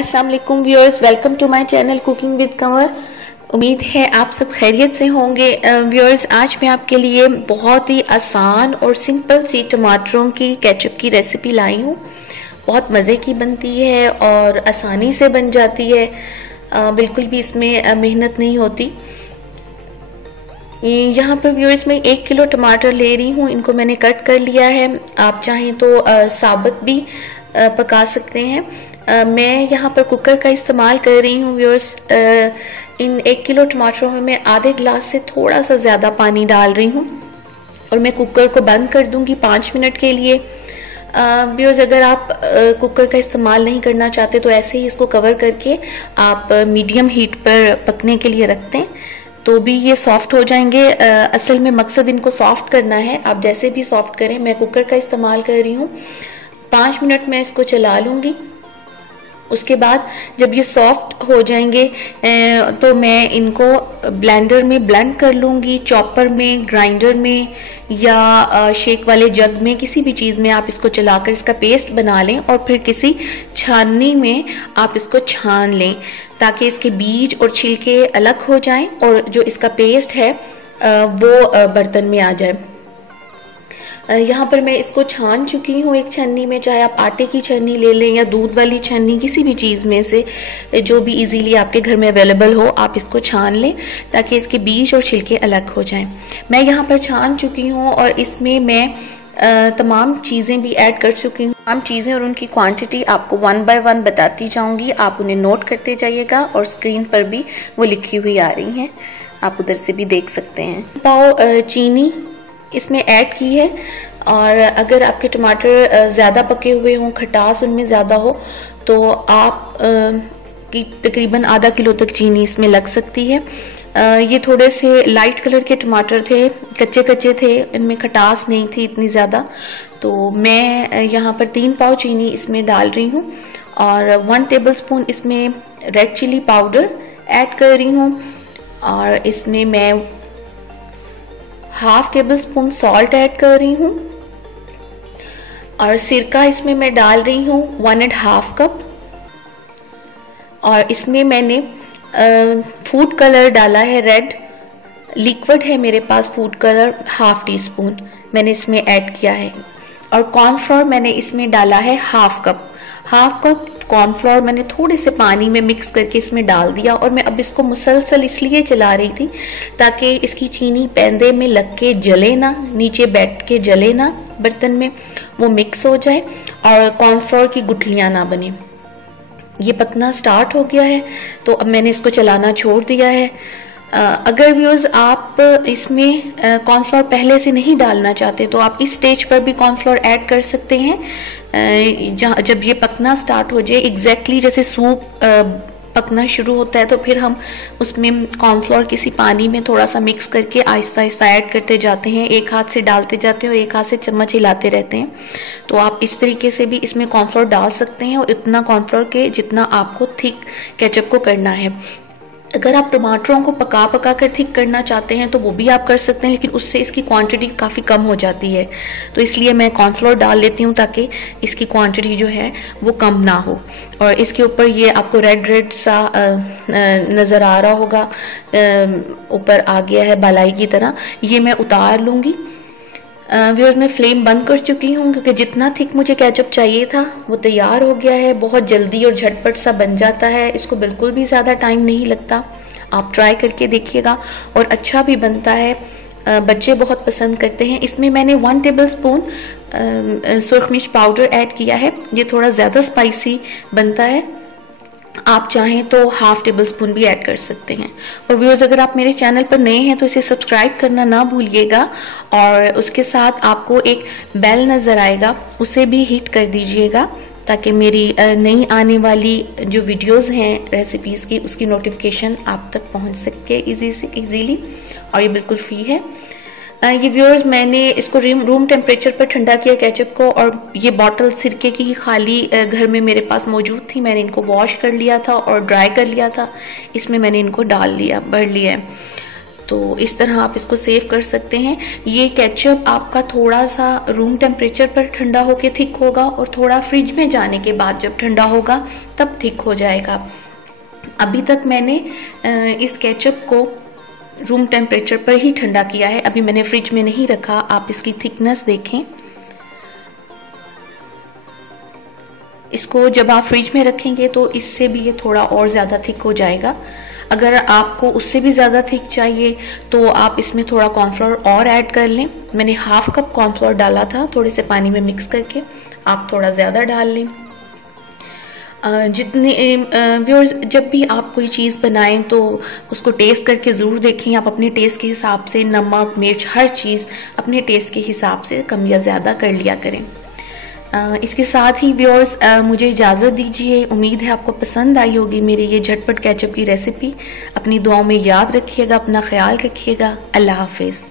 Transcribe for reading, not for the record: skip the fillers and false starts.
अस्सलाम वालेकुम viewers, welcome to my channel cooking with Kanwar. उम्मीद है आप सब खैरियत से होंगे। व्यूअर्स, आज मैं आपके लिए बहुत ही आसान और सिंपल सी टमाटरों की केचप की रेसिपी लाई हूँ। बहुत मज़े की बनती है और आसानी से बन जाती है, बिल्कुल भी इसमें मेहनत नहीं होती। यहाँ पर व्यूअर्स मैं 1 किलो टमाटर ले रही हूँ। इनको मैंने कट कर लिया है। आप चाहें तो साबुत भी पका सकते हैं। मैं यहाँ पर कुकर का इस्तेमाल कर रही हूँ व्यूअर्स। इन 1 किलो टमाटरों में मैं आधे गिलास से थोड़ा सा ज़्यादा पानी डाल रही हूँ और मैं कुकर को बंद कर दूँगी 5 मिनट के लिए। व्यूअर्स, अगर आप कुकर का इस्तेमाल नहीं करना चाहते तो ऐसे ही इसको कवर करके आप मीडियम हीट पर पकने के लिए रखते हैं तो भी ये सॉफ्ट हो जाएंगे। असल में मकसद इनको सॉफ्ट करना है, आप जैसे भी सॉफ्ट करें। मैं कुकर का इस्तेमाल कर रही हूँ। 5 मिनट में इसको चला लूँगी। उसके बाद जब ये सॉफ्ट हो जाएंगे तो मैं इनको ब्लेंडर में ब्लेंड कर लूँगी, चॉपर में, ग्राइंडर में या शेक वाले जग में, किसी भी चीज़ में आप इसको चलाकर इसका पेस्ट बना लें और फिर किसी छाननी में आप इसको छान लें ताकि इसके बीज और छिलके अलग हो जाएं और जो इसका पेस्ट है वो बर्तन में आ जाए। यहाँ पर मैं इसको छान चुकी हूँ एक छन्नी में। चाहे आप आटे की छन्नी ले लें या दूध वाली छन्नी, किसी भी चीज़ में से जो भी इजीली आपके घर में अवेलेबल हो आप इसको छान लें ताकि इसके बीज और छिलके अलग हो जाएं। मैं यहाँ पर छान चुकी हूँ और इसमें मैं तमाम चीज़ें भी ऐड कर चुकी हूँ। तमाम चीज़ें और उनकी क्वांटिटी आपको 1 बाय 1 बताती जाऊँगी। आप उन्हें नोट करते जाइएगा और स्क्रीन पर भी वो लिखी हुई आ रही हैं, आप उधर से भी देख सकते हैं। पाव चीनी इसमें ऐड की है और अगर आपके टमाटर ज़्यादा पके हुए हों, खटास उनमें ज़्यादा हो तो आप की तकरीबन आधा किलो तक चीनी इसमें लग सकती है। ये थोड़े से लाइट कलर के टमाटर थे, कच्चे कच्चे थे, इनमें खटास नहीं थी इतनी ज़्यादा, तो मैं यहाँ पर 3 पाव चीनी इसमें डाल रही हूँ और 1 टेबलस्पून इसमें रेड चिली पाउडर ऐड कर रही हूँ और इसमें मैं ½ टेबलस्पून सॉल्ट ऐड कर रही हूँ और सिरका इसमें मैं डाल रही हूँ 1½ कप और इसमें मैंने फूड कलर डाला है, रेड लिक्विड है मेरे पास फूड कलर, ½ टीस्पून मैंने इसमें ऐड किया है और कॉर्नफ्लोर मैंने इसमें डाला है ½ कप कॉर्नफ्लोर मैंने थोड़े से पानी में मिक्स करके इसमें डाल दिया और मैं अब इसको मुसलसल इसलिए चला रही थी ताकि इसकी चीनी पैंदे में लग के जले ना, नीचे बैठ के जले ना, बर्तन में वो मिक्स हो जाए और कॉर्नफ्लोर की गुठलियाँ ना बने। ये पकना स्टार्ट हो गया है तो अब मैंने इसको चलाना छोड़ दिया है। अगर व्यूअर्स आप इसमें कॉर्नफ्लोर पहले से नहीं डालना चाहते तो आप इस स्टेज पर भी कॉर्नफ्लोर ऐड कर सकते हैं। जब ये पकना स्टार्ट हो जाए, एग्जैक्टली जैसे सूप पकना शुरू होता है तो फिर हम उसमें कॉर्नफ्लोर किसी पानी में थोड़ा सा मिक्स करके आहिस्ता आहिस्ता ऐड करते जाते हैं, एक हाथ से डालते जाते हैं और एक हाथ से चम्मच हिलाते रहते हैं। तो आप इस तरीके से भी इसमें कॉर्नफ्लोर डाल सकते हैं और इतना कॉर्नफ्लोर के जितना आपको थिक केचप को करना है। अगर आप टमाटरों को पका कर थिक करना चाहते हैं तो वो भी आप कर सकते हैं, लेकिन उससे इसकी क्वांटिटी काफ़ी कम हो जाती है, तो इसलिए मैं कॉर्नफ्लोर डाल लेती हूँ ताकि इसकी क्वांटिटी जो है वो कम ना हो। और इसके ऊपर ये आपको रेड सा नज़र आ रहा होगा, ऊपर आ गया है बालाई की तरह। ये मैं उतार लूँगी। व्यूअर्स, मैं फ्लेम बंद कर चुकी हूँ क्योंकि जितना थिक मुझे केचप चाहिए था वो तैयार हो गया है। बहुत जल्दी और झटपट सा बन जाता है, इसको बिल्कुल भी ज़्यादा टाइम नहीं लगता। आप ट्राई करके देखिएगा और अच्छा भी बनता है, बच्चे बहुत पसंद करते हैं। इसमें मैंने 1 टेबलस्पून सुरख मिर्च पाउडर ऐड किया है, ये थोड़ा ज़्यादा स्पाइसी बनता है। आप चाहें तो ½ टेबलस्पून भी ऐड कर सकते हैं। और व्यूअर्स, अगर आप मेरे चैनल पर नए हैं तो इसे सब्सक्राइब करना ना भूलिएगा और उसके साथ आपको एक बेल नज़र आएगा, उसे भी हिट कर दीजिएगा ताकि मेरी नई आने वाली जो वीडियोस हैं रेसिपीज़ की उसकी नोटिफिकेशन आप तक पहुंच सके इजीली। और ये बिल्कुल फ्री है। ये व्यूअर्स, मैंने इसको रूम टेम्परेचर पर ठंडा किया केचप को और ये बॉटल सिरके की खाली घर में मेरे पास मौजूद थी। मैंने इनको वॉश कर लिया था और ड्राई कर लिया था, इसमें मैंने इनको डाल लिया, भर लिया है। तो इस तरह आप इसको सेव कर सकते हैं। ये केचप आपका थोड़ा सा रूम टेम्परेचर पर ठंडा होके थिक होगा और थोड़ा फ्रिज में जाने के बाद जब ठंडा होगा तब थिक हो जाएगा। अभी तक मैंने इस केचप को रूम टेम्परेचर पर ही ठंडा किया है, अभी मैंने फ्रिज में नहीं रखा। आप इसकी थिकनेस देखें, इसको जब आप फ्रिज में रखेंगे तो इससे भी ये थोड़ा और ज़्यादा थिक हो जाएगा। अगर आपको उससे भी ज़्यादा थिक चाहिए तो आप इसमें थोड़ा कॉर्नफ्लोर और ऐड कर लें। मैंने हाफ कप कॉर्नफ्लोर डाला था थोड़े से पानी में मिक्स करके, आप थोड़ा ज़्यादा डाल लें। जितने व्यूअर्स, जब भी आप कोई चीज़ बनाएं तो उसको टेस्ट करके ज़रूर देखें। आप अपने टेस्ट के हिसाब से नमक, मिर्च, हर चीज़ अपने टेस्ट के हिसाब से कम या ज़्यादा कर लिया करें। इसके साथ ही व्यूअर्स मुझे इजाज़त दीजिए। उम्मीद है आपको पसंद आई होगी मेरी ये झटपट केचप की रेसिपी। अपनी दुआओं में याद रखिएगा, अपना ख्याल रखिएगा। अल्लाह हाफिज़।